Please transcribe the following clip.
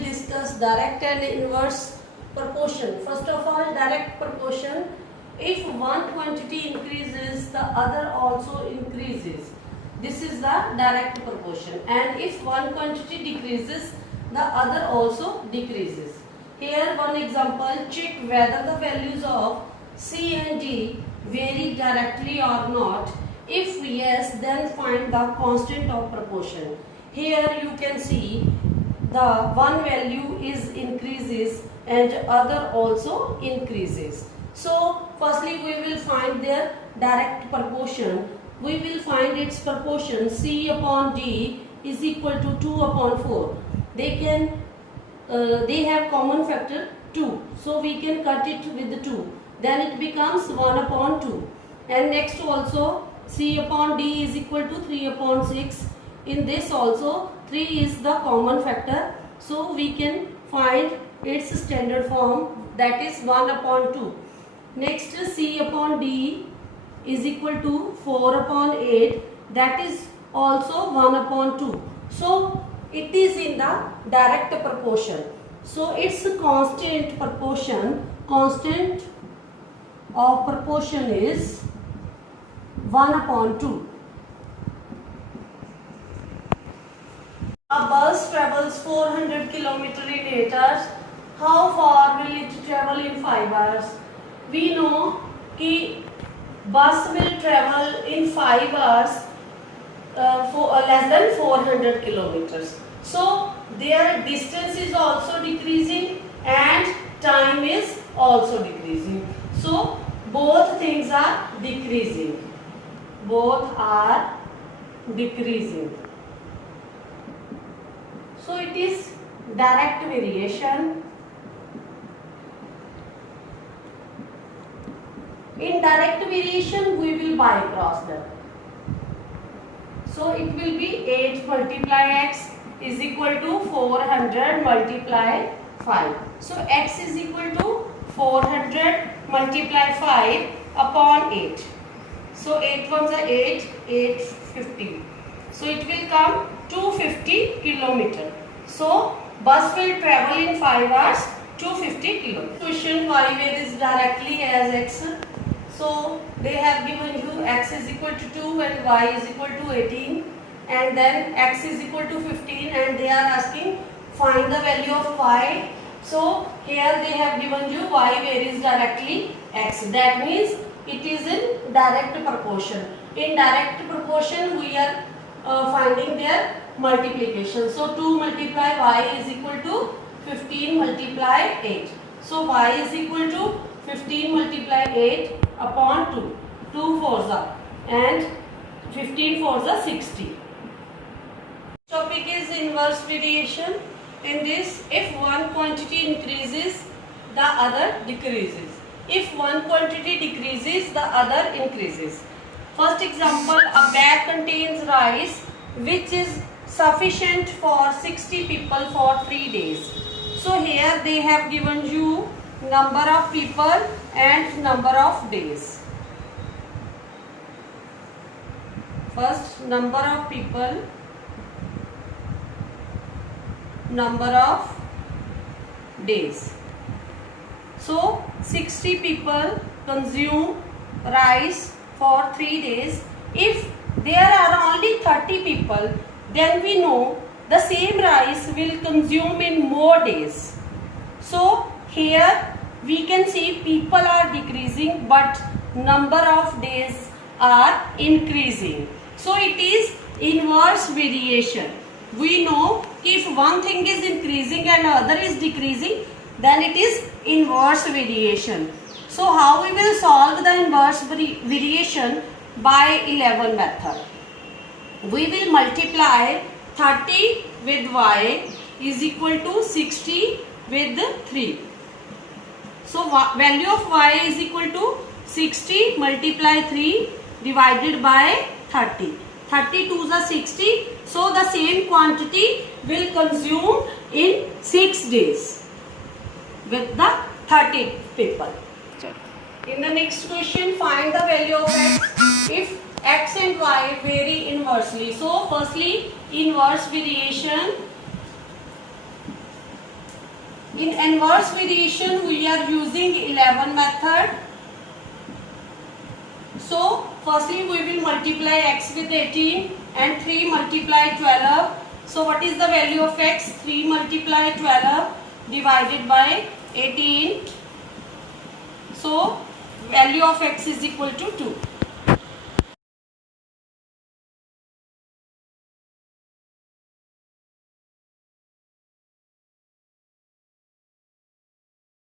will discuss direct and inverse proportion. First of all, direct proportion. If one quantity increases, the other also increases. This is the direct proportion. And if one quantity decreases, the other also decreases. Here one example, check whether the values of C and D vary directly or not. If yes, then find the constant of proportion. Here you can see the one value is increases and other also increases. So firstly we will find their direct proportion. We will find its proportion C upon D is equal to 2 upon 4. They have common factor 2. So we can cut it with the 2. Then it becomes 1 upon 2. And next also C upon D is equal to 3 upon 6. In this also 3 is the common factor. So we can find its standard form, that is 1 upon 2. Next C upon D is equal to 4 upon 8. That is also 1 upon 2. So it is in the direct proportion. So its constant of proportion is 1 upon 2. A bus travels 400 km in 8 hours. How far will it travel in 5 hours? We know कि bus will travel in 5 hours for less than 400 kilometers. So their distance is also decreasing and time is also decreasing. So both things are decreasing. Both are decreasing. So it is direct variation. In direct variation we will bycross them. So it will be 8 multiply x is equal to 400 multiply 5. So x is equal to 400 multiply 5 upon 8. So 8 ones are 8, 8, 50. So it will come 250 kilometer. So bus will travel in 5 hours 250 kilometers. Question y varies directly as x. So they have given you x is equal to 2 and y is equal to 18 and then x is equal to 15 and they are asking find the value of y. So here they have given you y varies directly x. That means it is in direct proportion. In direct proportion we are finding their multiplication. So 2 multiply y is equal to 15 multiply 8. So y is equal to 15 multiply 8 upon 2. 2 fours are and 15 fours are 60. Topic is inverse variation. In this, if one quantity increases, the other decreases. If one quantity decreases, the other increases. First example, a bag contains rice which is sufficient for 60 people for 3 days. So here they have given you number of people and number of days. First, number of people, number of days. So 60 people consume rice for 3 days. If there are only 30 people, then we know the same rice will consume in more days. So here we can see people are decreasing but number of days are increasing. So it is inverse variation. We know if one thing is increasing and other is decreasing, then it is inverse variation. So how we will solve the inverse variation? By 11 method. We will multiply 30 with y is equal to 60 with 3. So value of y is equal to 60 multiply 3 divided by 30. 32 is 60. So the same quantity will consume in 6 days with the 30 people. In the next question, find the value of x if x and y vary inversely. So firstly, inverse variation. In inverse variation, we are using 11 method. So, firstly we will multiply x with 18 and 3 multiply 12. So, what is the value of x? 3 multiply 12 divided by 18. So, value of x is equal to 2.